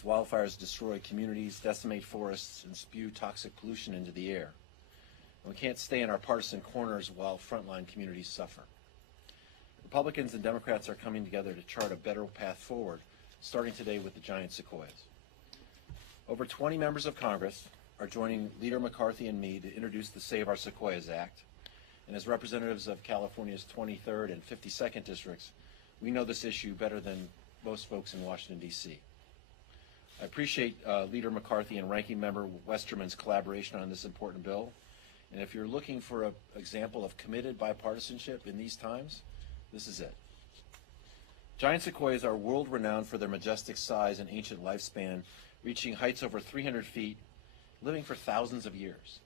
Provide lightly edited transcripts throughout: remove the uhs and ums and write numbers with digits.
as wildfires destroy communities, decimate forests, and spew toxic pollution into the air. And we can't stay in our partisan corners while frontline communities suffer. Republicans and Democrats are coming together to chart a better path forward, starting today with the giant sequoias. Over 20 members of Congress are joining Leader McCarthy and me to introduce the Save Our Sequoias Act. And as representatives of California's 23rd and 52nd districts, we know this issue better than most folks in Washington, D.C. I appreciate Leader McCarthy and Ranking Member Westerman's collaboration on this important bill. And if you're looking for an example of committed bipartisanship in these times, this is it. Giant sequoias are world-renowned for their majestic size and ancient lifespan, reaching heights over 300 feet, living for thousands of years.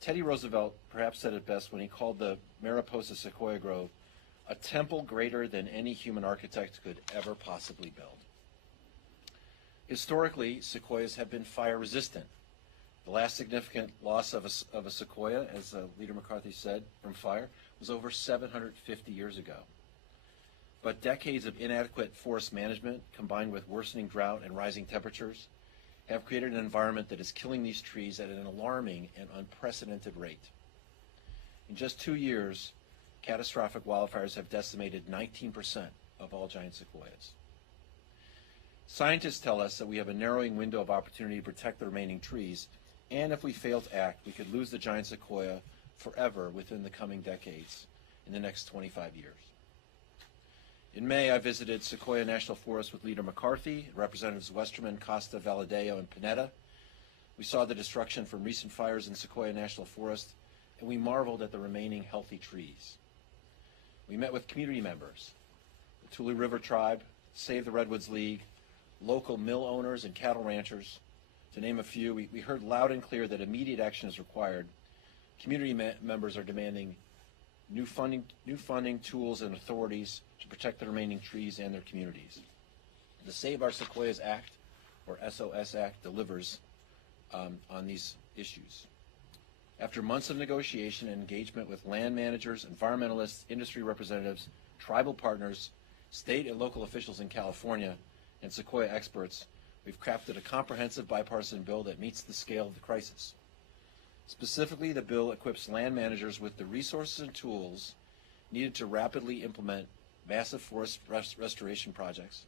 Teddy Roosevelt perhaps said it best when he called the Mariposa Sequoia Grove a temple greater than any human architect could ever possibly build. Historically, sequoias have been fire resistant. The last significant loss of a sequoia, as Leader McCarthy said, from fire, was over 750 years ago. But decades of inadequate forest management, combined with worsening drought and rising temperatures, have created an environment that is killing these trees at an alarming and unprecedented rate. In just 2 years, catastrophic wildfires have decimated 19% of all giant sequoias. Scientists tell us that we have a narrowing window of opportunity to protect the remaining trees, and if we fail to act, we could lose the giant sequoia forever within the coming decades, in the next 25 years. In May, I visited Sequoia National Forest with Leader McCarthy, Representatives Westerman, Costa, Valadeo, and Pineda. We saw the destruction from recent fires in Sequoia National Forest, and we marveled at the remaining healthy trees. We met with community members, the Tule River Tribe, Save the Redwoods League, local mill owners and cattle ranchers. To name a few, we heard loud and clear that immediate action is required. Community members are demanding new funding, tools, and authorities to protect the remaining trees and their communities. The Save Our Sequoias Act, or SOS Act, delivers on these issues. After months of negotiation and engagement with land managers, environmentalists, industry representatives, tribal partners, state and local officials in California, and sequoia experts, we've crafted a comprehensive bipartisan bill that meets the scale of the crisis. Specifically, the bill equips land managers with the resources and tools needed to rapidly implement massive forest restoration projects.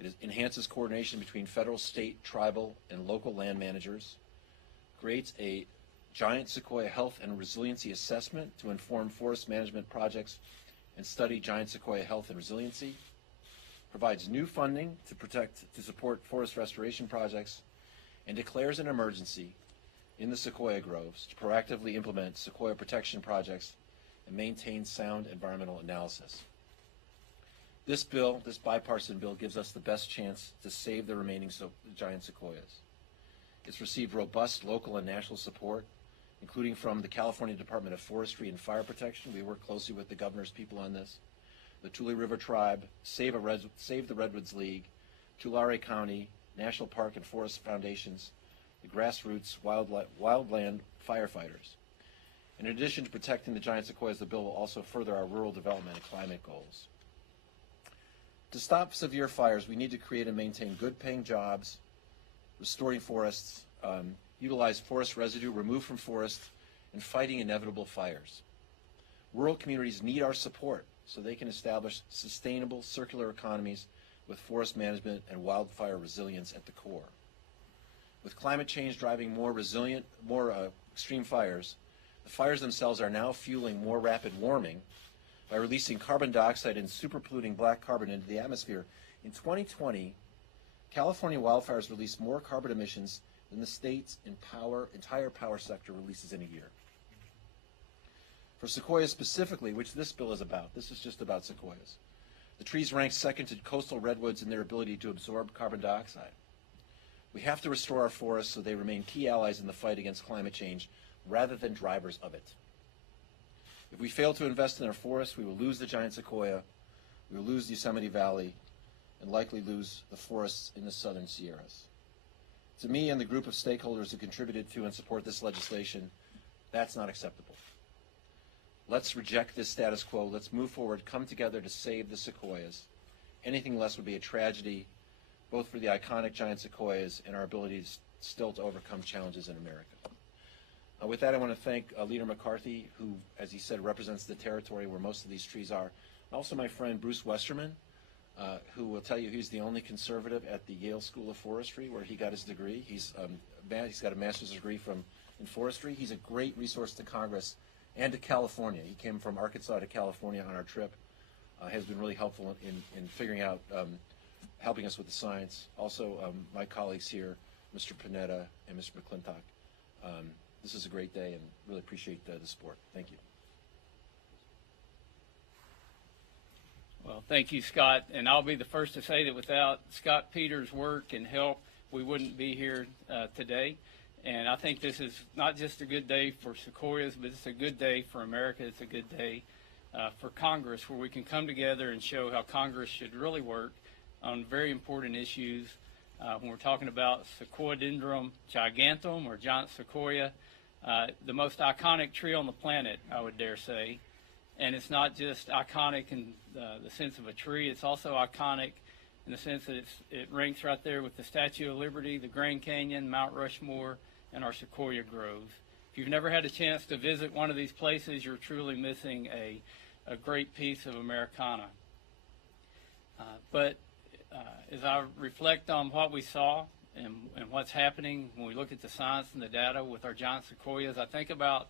It enhances coordination between federal, state, tribal, and local land managers, creates a giant sequoia health and resiliency assessment to inform forest management projects and study giant sequoia health and resiliency, provides new funding to support forest restoration projects, and declares an emergency in the sequoia groves to proactively implement sequoia protection projects and maintain sound environmental analysis. This bill, this bipartisan bill, gives us the best chance to save the remaining giant sequoias. It's received robust local and national support, including from the California Department of Forestry and Fire Protection. We work closely with the governor's people on this. The Tule River Tribe, Save the Redwoods League, Tulare County, National Park and Forest Foundations, the grassroots wildland firefighters. In addition to protecting the giant sequoias, the bill will also further our rural development and climate goals. To stop severe fires, we need to create and maintain good-paying jobs, restoring forests, utilize forest residue removed from forests, and fighting inevitable fires. Rural communities need our support so they can establish sustainable circular economies with forest management and wildfire resilience at the core. With climate change driving more extreme fires, the fires themselves are now fueling more rapid warming by releasing carbon dioxide and superpolluting black carbon into the atmosphere. In 2020, California wildfires released more carbon emissions than the state's entire power sector releases in a year. For sequoias specifically, which this bill is about, this is just about sequoias, the trees rank second to coastal redwoods in their ability to absorb carbon dioxide. We have to restore our forests so they remain key allies in the fight against climate change rather than drivers of it. If we fail to invest in our forests, we will lose the giant sequoia, we will lose Yosemite Valley, and likely lose the forests in the southern Sierras. To me and the group of stakeholders who contributed to and support this legislation, that's not acceptable. Let's reject this status quo. Let's move forward, come together to save the sequoias. Anything less would be a tragedy both for the iconic giant sequoias and our ability still to overcome challenges in America. With that, I want to thank Leader McCarthy, who, as he said, represents the territory where most of these trees are. Also my friend Bruce Westerman, who will tell you he's the only conservative at the Yale School of Forestry, where he got his degree. He's got a master's degree in forestry. He's a great resource to Congress and to California. He came from Arkansas to California on our trip. Has been really helpful in figuring out, helping us with the science. Also, my colleagues here, Mr. Panetta and Mr. McClintock. This is a great day, and really appreciate the support. Thank you. Well, thank you, Scott. And I'll be the first to say that without Scott Peters' work and help, we wouldn't be here today. And I think this is not just a good day for sequoias, but it's a good day for America. It's a good day for Congress, where we can come together and show how Congress should really work on very important issues. When we're talking about Sequoiadendron giganteum, or giant sequoia, the most iconic tree on the planet, I would dare say. And it's not just iconic in the sense of a tree, it's also iconic in the sense that it ranks right there with the Statue of Liberty, the Grand Canyon, Mount Rushmore, and our sequoia groves. If you've never had a chance to visit one of these places, you're truly missing a great piece of Americana. But as I reflect on what we saw and what's happening when we look at the science and the data with our giant sequoias, I think about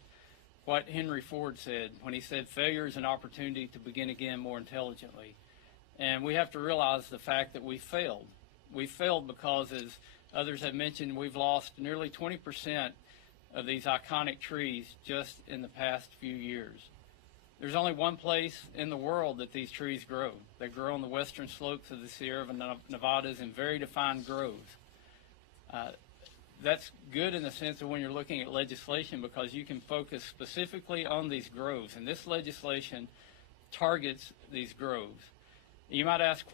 what Henry Ford said when he said failure is an opportunity to begin again more intelligently. And we have to realize the fact that we failed. We failed because, as others have mentioned, we've lost nearly 20% of these iconic trees just in the past few years. There's only one place in the world that these trees grow. They grow on the western slopes of the Sierra Nevadas in very defined groves. That's good in the sense of when you're looking at legislation, because you can focus specifically on these groves, and this legislation targets these groves. You might ask,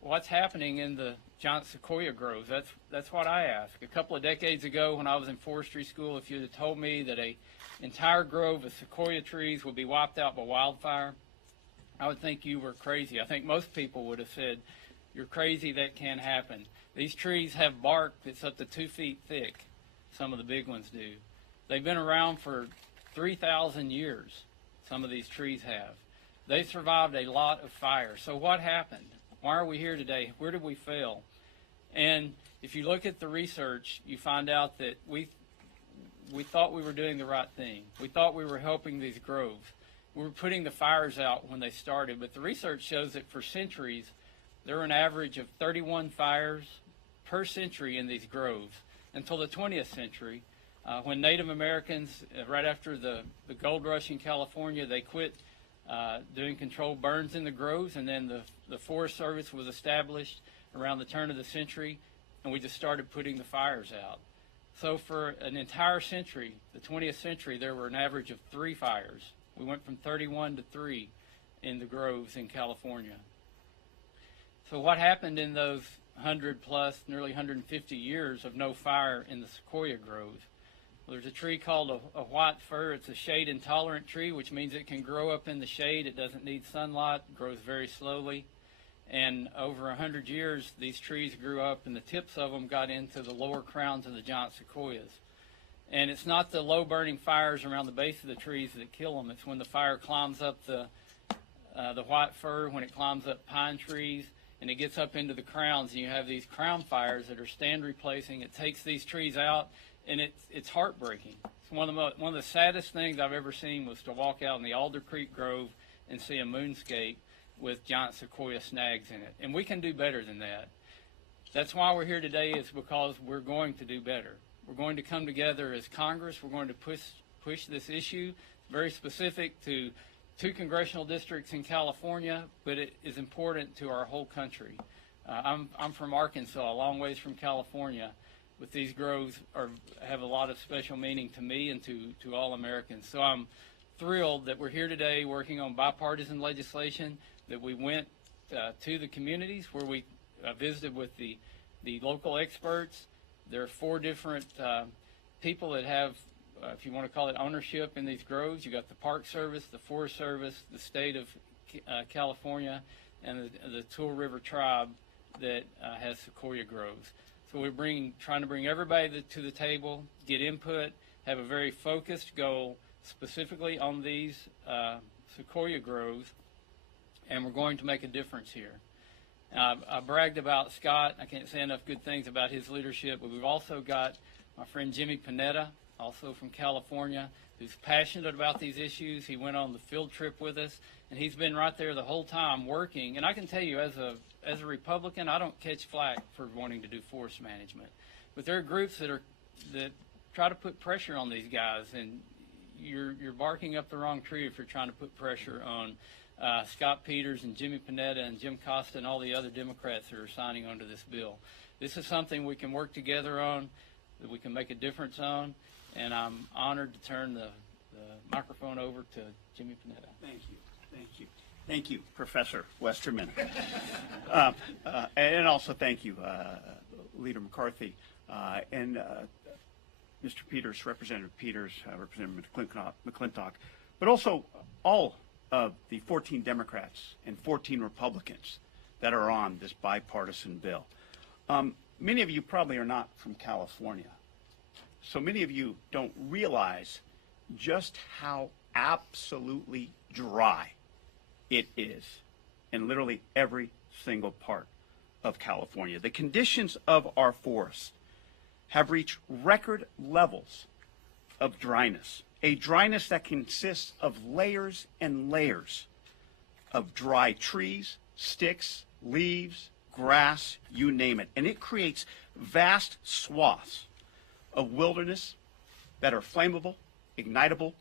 what's happening in the giant sequoia groves? That's what I ask. A couple of decades ago, when I was in forestry school, if you had told me that an entire grove of sequoia trees would be wiped out by wildfire, I would think you were crazy. I think most people would have said, "You're crazy, that can't happen." These trees have bark that's up to 2 feet thick. Some of the big ones do. They've been around for 3,000 years. Some of these trees have. They survived a lot of fire. So what happened? Why are we here today? Where did we fail? And if you look at the research, you find out that we thought we were doing the right thing. We thought we were helping these groves. We were putting the fires out when they started, but the research shows that for centuries, there were an average of 31 fires per century in these groves until the 20th century, when Native Americans, right after the gold rush in California, they quit doing controlled burns in the groves, and then the Forest Service was established around the turn of the century, and we just started putting the fires out. So for an entire century, the 20th century, there were an average of 3 fires. We went from 31 to 3 in the groves in California. So what happened in those 100 plus, nearly 150 years of no fire in the sequoia groves? Well, there's a tree called a white fir. It's a shade intolerant tree, which means it can grow up in the shade. It doesn't need sunlight, it grows very slowly. And over 100 years, these trees grew up, and the tips of them got into the lower crowns of the giant sequoias. And it's not the low burning fires around the base of the trees that kill them. It's when the fire climbs up the white fir, when it climbs up pine trees, and it gets up into the crowns, and you have these crown fires that are stand replacing. It takes these trees out, and it's heartbreaking. It's one of the saddest things I've ever seen was to walk out in the Alder Creek Grove and see a moonscape with giant sequoia snags in it. And we can do better than that. That's why we're here today, is because we're going to do better. We're going to come together as Congress. We're going to push this issue. It's very specific to 2 congressional districts in California, but it is important to our whole country. I'm from Arkansas, a long ways from California, but these groves have a lot of special meaning to me and to all Americans. So I'm thrilled that we're here today working on bipartisan legislation, that we went to the communities where we visited with the local experts. There are 4 different people that have, if you want to call it, ownership in these groves. You got the Park Service, the Forest Service, the state of California, and the Tule River Tribe that has sequoia groves. So we're trying to bring everybody to the table, get input, have a very focused goal specifically on these sequoia groves, and we're going to make a difference here. I bragged about Scott. I can't say enough good things about his leadership, but we've also got my friend Jimmy Panetta, also from California, who's passionate about these issues. He went on the field trip with us, and he's been right there the whole time working. And I can tell you, as a Republican, I don't catch flack for wanting to do forest management. But there are groups that try to put pressure on these guys, and you're barking up the wrong tree if you're trying to put pressure on Scott Peters and Jimmy Panetta and Jim Costa and all the other Democrats that are signing onto this bill. This is something we can work together on, that we can make a difference on, and I'm honored to turn the microphone over to Jimmy Panetta. Thank you. Thank you. Thank you, Professor Westerman. And also thank you, Leader McCarthy, and Mr. Peters, Representative Peters, Representative McClintock, but also all of the 14 Democrats and 14 Republicans that are on this bipartisan bill. Many of you probably are not from California, so many of you don't realize just how absolutely dry it is in literally every single part of California. The conditions of our forests have reached record levels of dryness, a dryness that consists of layers and layers of dry trees, sticks, leaves, grass, you name it. And it creates vast swaths of wilderness that are flammable, ignitable,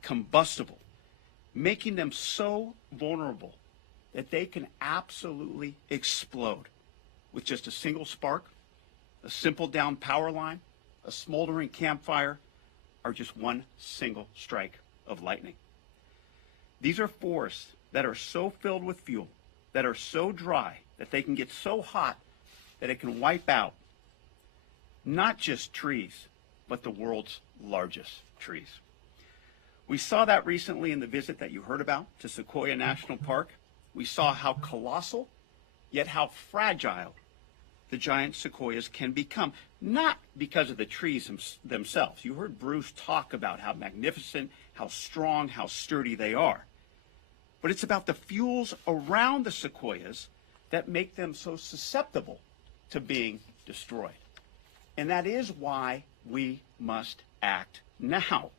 combustible, making them so vulnerable that they can absolutely explode with just a single spark, a simple down power line, a smoldering campfire, or just one single strike of lightning. These are forests that are so filled with fuel, that are so dry, that they can get so hot that it can wipe out not just trees, but the world's largest trees. We saw that recently in the visit that you heard about to Sequoia National Park. We saw how colossal, yet how fragile the giant sequoias can become, not because of the trees themselves. You heard Bruce talk about how magnificent, how strong, how sturdy they are. But it's about the fuels around the sequoias that make them so susceptible to being destroyed. And that is why we must act now.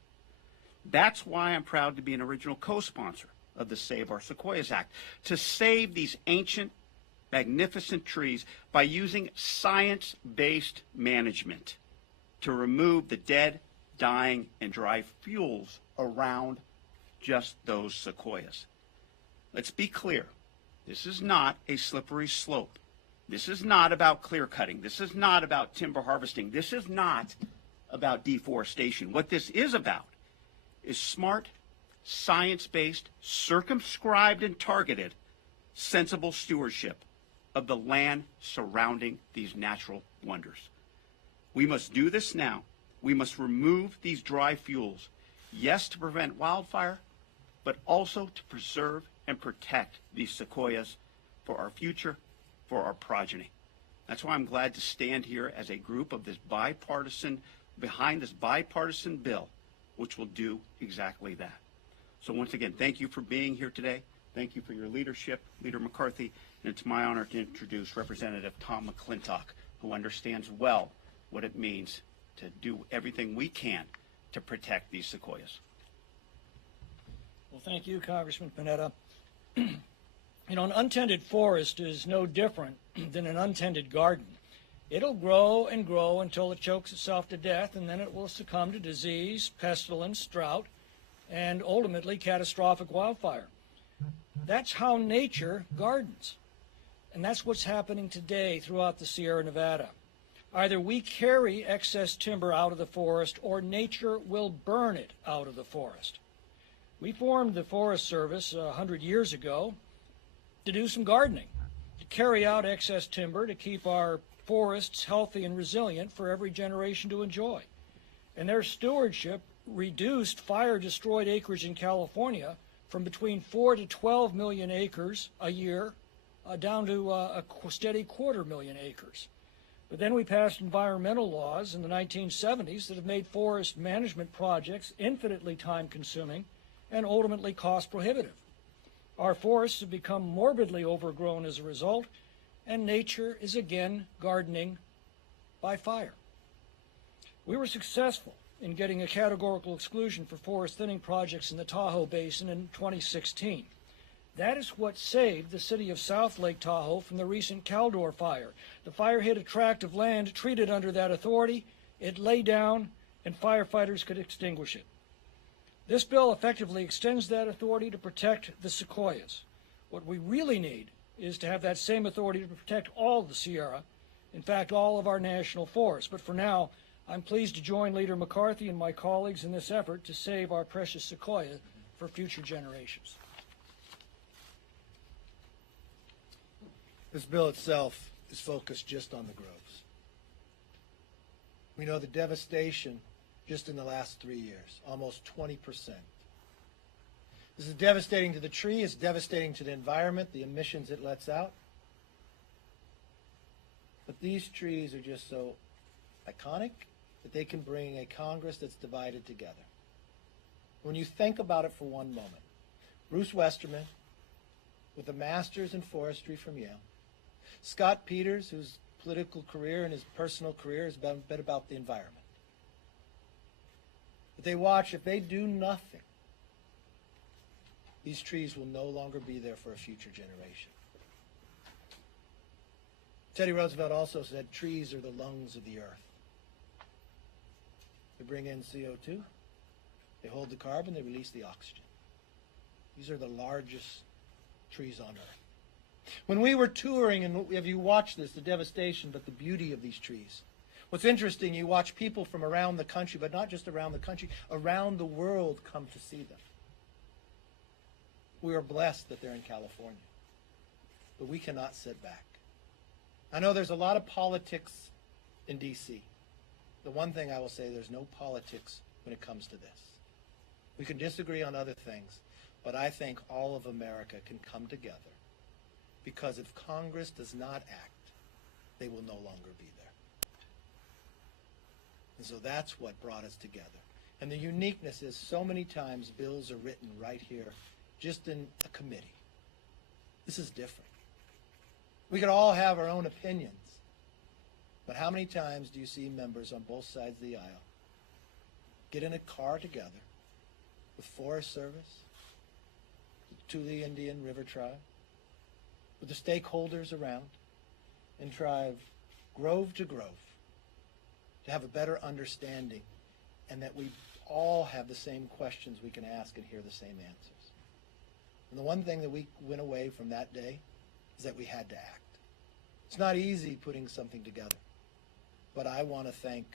That's why I'm proud to be an original co-sponsor of the Save Our Sequoias Act, to save these ancient, magnificent trees by using science-based management to remove the dead, dying, and dry fuels around just those sequoias. Let's be clear. This is not a slippery slope. This is not about clear cutting. This is not about timber harvesting. This is not about deforestation. What this is about is smart, science-based, circumscribed and targeted, sensible stewardship of the land surrounding these natural wonders. We must do this now. We must remove these dry fuels, yes, to prevent wildfire, but also to preserve and protect these sequoias for our future, for our progeny. That's why I'm glad to stand here as a group of this bipartisan, behind this bipartisan bill, which will do exactly that. So once again, thank you for being here today. Thank you for your leadership, Leader McCarthy, and it's my honor to introduce Representative Tom McClintock, who understands well what it means to do everything we can to protect these sequoias. Well, thank you, Congressman Panetta. You know, an untended forest is no different than an untended garden. It'll grow and grow until it chokes itself to death, and then it will succumb to disease, pestilence, drought, and ultimately catastrophic wildfire. That's how nature gardens. And that's what's happening today throughout the Sierra Nevada. Either we carry excess timber out of the forest, or nature will burn it out of the forest. We formed the Forest Service 100 years ago to do some gardening, to carry out excess timber, to keep our forests healthy and resilient for every generation to enjoy. And their stewardship reduced fire-destroyed acreage in California from between 4 to 12 million acres a year down to a steady 250,000 acres. But then we passed environmental laws in the 1970s that have made forest management projects infinitely time-consuming and ultimately cost-prohibitive. Our forests have become morbidly overgrown as a result, and nature is again gardening by fire. We were successful in getting a categorical exclusion for forest thinning projects in the Tahoe Basin in 2016. That is what saved the city of South Lake Tahoe from the recent Caldor fire. The fire hit a tract of land treated under that authority. It lay down, and firefighters could extinguish it. This bill effectively extends that authority to protect the sequoias. What we really need is to have that same authority to protect all of the Sierra, in fact, all of our national forests. But for now, I'm pleased to join Leader McCarthy and my colleagues in this effort to save our precious sequoia for future generations. This bill itself is focused just on the groves. We know the devastation just in the last 3 years, almost 20%. This is devastating to the tree, it's devastating to the environment, the emissions it lets out. But these trees are just so iconic that they can bring a Congress that's divided together. When you think about it for one moment, Bruce Westerman, with a master's in forestry from Yale, Scott Peters, whose political career and his personal career has been about the environment. But they watch, if they do nothing, these trees will no longer be there for a future generation. Teddy Roosevelt also said trees are the lungs of the earth. They bring in CO2, they hold the carbon, they release the oxygen. These are the largest trees on earth. When we were touring, and have you watched this, the devastation, but the beauty of these trees. What's interesting, you watch people from around the country, but not just around the country, around the world come to see them. We are blessed that they're in California, but we cannot sit back. I know there's a lot of politics in D.C. The one thing I will say, there's no politics when it comes to this. We can disagree on other things, but I think all of America can come together, because if Congress does not act, they will no longer be there. And so that's what brought us together. And the uniqueness is so many times bills are written right here, just in a committee. This is different. We could all have our own opinions, but how many times do you see members on both sides of the aisle get in a car together with Forest Service, the Tule Indian River Tribe, with the stakeholders around, and drive grove to grove to have a better understanding, and that we all have the same questions we can ask and hear the same answers. And the one thing that we went away from that day is that we had to act. It's not easy putting something together, but I want to thank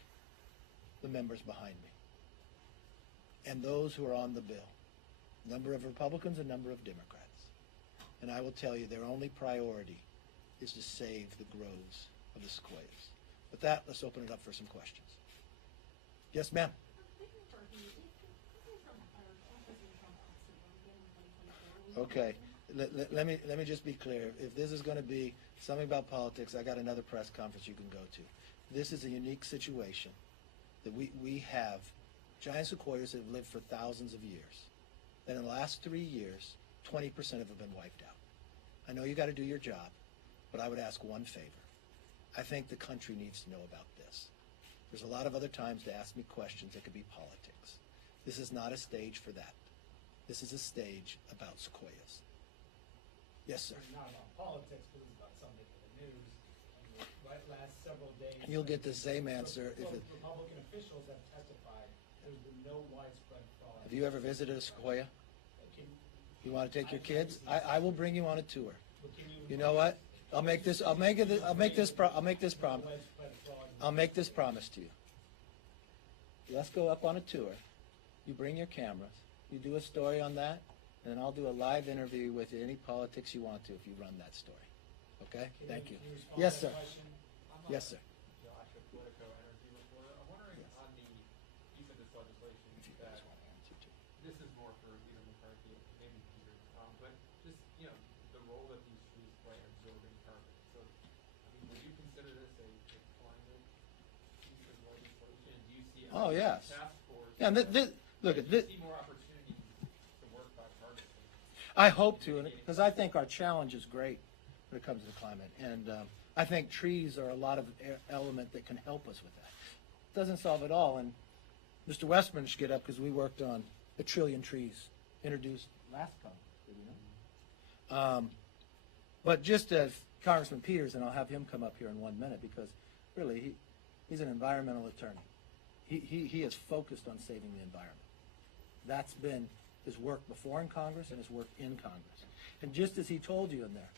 the members behind me and those who are on the bill, a number of Republicans, a number of Democrats. And I will tell you, their only priority is to save the groves of the sequoias. With that, let's open it up for some questions. Yes, ma'am. Okay, let me just be clear. If this is going to be something about politics, I got another press conference you can go to. This is a unique situation that we have giant sequoias that have lived for thousands of years. And in the last 3 years, 20% of them have been wiped out. I know you got to do your job, but I would ask one favor. I think the country needs to know about this. There's a lot of other times to ask me questions that could be politics. This is not a stage for that. This is a stage about sequoias. Yes, sir. It's not about politics, but it's about something in the news. And the last several days, You'll get the same answer if it... Republican officials have testified there's been no widespread fraud. Have you ever visited a sequoia? You want to take your kids? I will bring you on a tour. You know what? I'll make this promise to you. Let's go up on a tour. You bring your cameras. You do a story on that, and then I'll do a live interview with you, any politics you want to, if you run that story. Okay? Thank you. Yes, sir. Yes, sir. Josh, a Politico energy reporter. I'm wondering on the piece of this legislation that this is more for Leader McCarthy, maybe Peter, but just, the role that these trees play in Oh, yes. task force. Yeah, and look at Do you this. see more opportunities to work bipartisan? I hope to, because I think our challenge is great when it comes to climate, and I think trees are a lot of element that can help us with that. Doesn't solve it all, and Mr. Westman should get up because we worked on 1 trillion trees introduced last Congress. Did you know? But just as Congressman Peters, and I'll have him come up here in 1 minute because really he's an environmental attorney. He is focused on saving the environment. That's been his work before in Congress and his work in Congress. And just as he told you in there,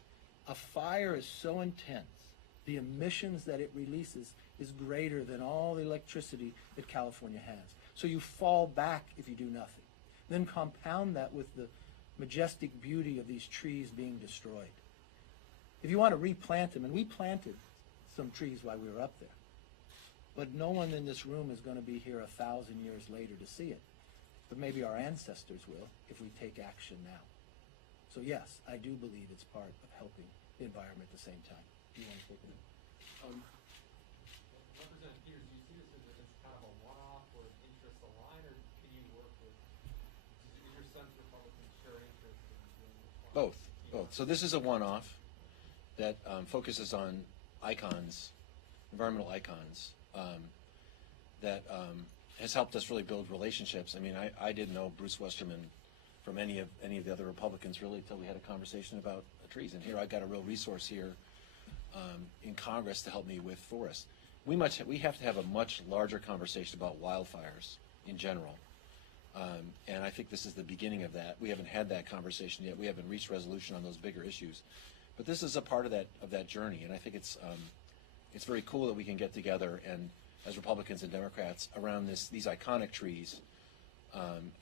a fire is so intense, the emissions that it releases is greater than all the electricity that California has. So you fall back if you do nothing. Then compound that with the majestic beauty of these trees being destroyed. If you want to replant them, and we planted some trees while we were up there, but no one in this room is going to be here 1,000 years later to see it. But maybe our ancestors will if we take action now. So yes, I do believe it's part of helping the environment at the same time. Do you want to take it? Representative Peters, do you see this as kind of a one-off or interest aligned, or can you work with, is your sense Republicans share interest in doing this? Both. So this is a one-off that focuses on icons, environmental icons, that has helped us really build relationships. I mean, I didn't know Bruce Westerman from any of the other Republicans really until we had a conversation about trees. And here I got a real resource here in Congress to help me with forests. We have to have a much larger conversation about wildfires in general. And I think this is the beginning of that. We haven't had that conversation yet. We haven't reached resolution on those bigger issues. But this is a part of that journey, and I think it's very cool that we can get together and as Republicans and Democrats around these iconic trees,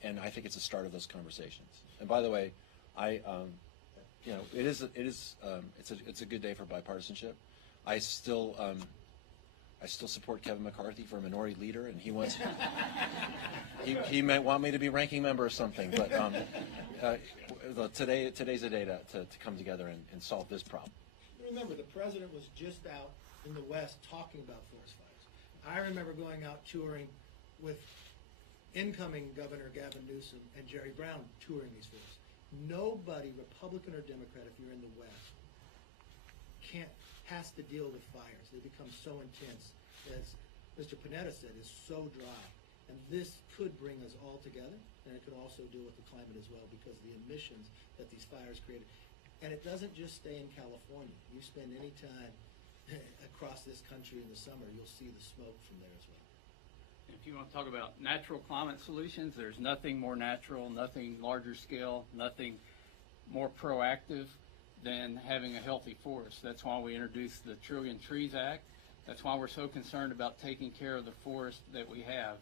and I think it's a start of those conversations. And by the way, it's a good day for bipartisanship. I still support Kevin McCarthy for a minority leader, and he wants he might want me to be ranking member or something. But today's a day to come together and solve this problem. Remember, the president was just out in the West talking about forest fires. I remember going out touring with incoming Governor Gavin Newsom and Jerry Brown touring these forests. Nobody, Republican or Democrat, if you're in the West, has to deal with fires. They become so intense, as Mr. Panetta said, is so dry. And this could bring us all together, and it could also deal with the climate as well because of the emissions that these fires created. And it doesn't just stay in California. You spend any time across this country in the summer, you'll see the smoke from there as well. If you want to talk about natural climate solutions, there's nothing more natural, nothing larger scale, nothing more proactive than having a healthy forest. That's why we introduced the Trillion Trees Act. That's why we're so concerned about taking care of the forest that we have.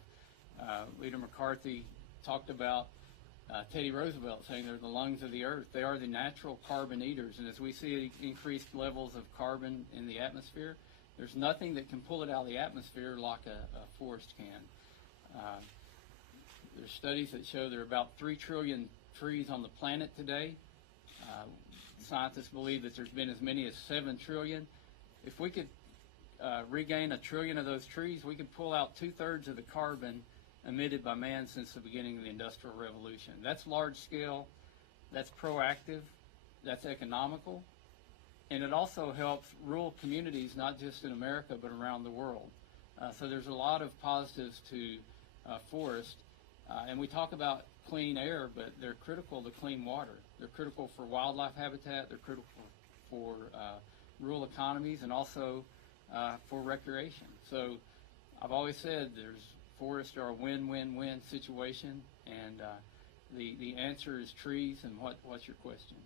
Leader McCarthy talked about Teddy Roosevelt saying they're the lungs of the earth. They are the natural carbon eaters, and as we see increased levels of carbon in the atmosphere, there's nothing that can pull it out of the atmosphere like a forest can. There's studies that show there are about 3 trillion trees on the planet today. Scientists believe that there's been as many as 7 trillion. If we could regain 1 trillion of those trees, we could pull out 2/3 of the carbon emitted by man since the beginning of the Industrial Revolution. That's large scale, that's proactive, that's economical, and it also helps rural communities, not just in America, but around the world. So there's a lot of positives to forest. And we talk about clean air, but they're critical to clean water. They're critical for wildlife habitat, they're critical for rural economies, and also for recreation. So I've always said forests are a win-win-win situation, and the answer is trees. And what's your question?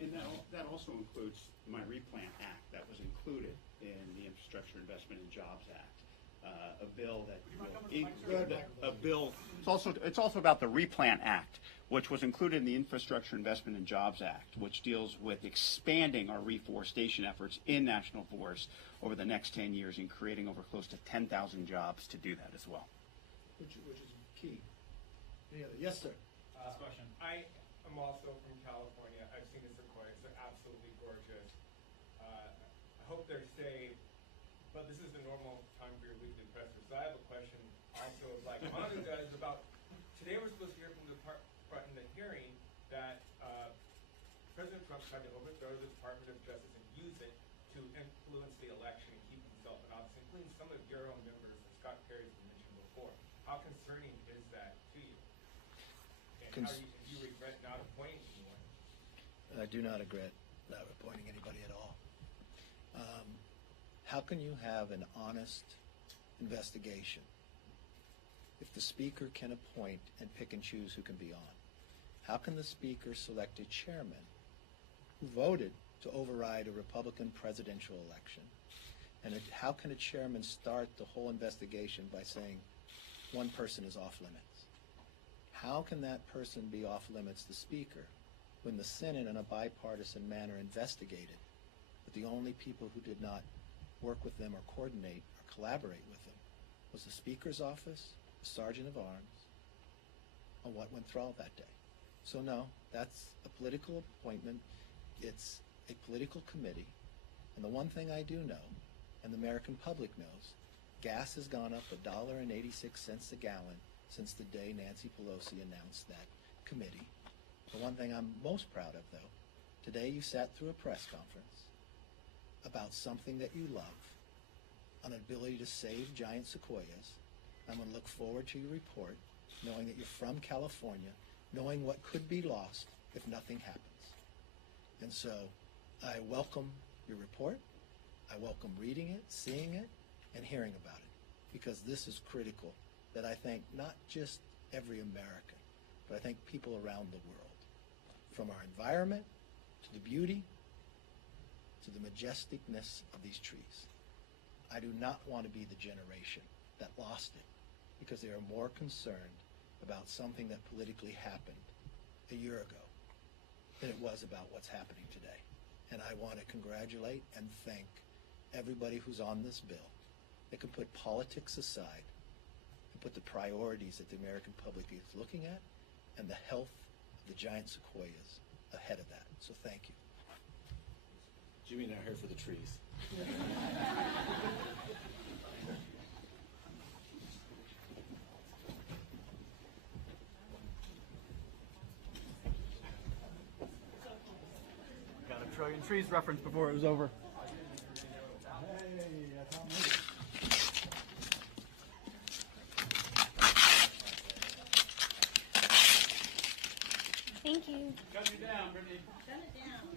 And that also includes my Replant Act that was included in the Infrastructure Investment and Jobs Act. A bill it's also about the Replant Act, which was included in the Infrastructure Investment and Jobs Act, which deals with expanding our reforestation efforts in national forests over the next 10 years and creating over close to 10,000 jobs to do that as well. Which is key. Yes, sir. Last question. I am also from California. I've seen the sequoias. They're absolutely gorgeous. I hope they're saved. but this is the normal time for your weekly presser. So I have a question also of like on you guys about today we're supposed to hear from the in the hearing that President Trump tried to overthrow the Department of Justice and use it to influence the election and keep himself in office, including some of your own members, as Scott Perry's been mentioned before. How concerning is that to you? And do you regret not appointing anyone? I do not regret not appointing anybody at all. How can you have an honest investigation if the Speaker can appoint and pick and choose who can be on? How can the Speaker select a chairman who voted to override a Republican presidential election? And how can a chairman start the whole investigation by saying one person is off limits? How can that person be off limits, the Speaker, when the Senate in a bipartisan manner investigated, but the only people who did not work with them or coordinate or collaborate with them was the Speaker's office, the Sergeant of Arms, on what went through that day? So no, that's a political appointment. It's a political committee. And the one thing I do know, and the American public knows, gas has gone up $1.86 a gallon since the day Nancy Pelosi announced that committee. The one thing I'm most proud of, though, today you sat through a press conference about something that you love, an ability to save giant sequoias. I'm going to look forward to your report, knowing that you're from California, knowing what could be lost if nothing happens. And so I welcome your report. I welcome reading it, seeing it, and hearing about it, because this is critical that I think not just every American, but I think people around the world, from our environment to the beauty to the majesticness of these trees. I do not want to be the generation that lost it because they are more concerned about something that politically happened a year ago than it was about what's happening today. And I want to congratulate and thank everybody who's on this bill that can put politics aside and put the priorities that the American public is looking at and the health of the giant sequoias ahead of that. So thank you. Jimmy and I are here for the trees. Got a trillion trees reference before it was over. Thank you. Shut you down, Brittany. Shut it down.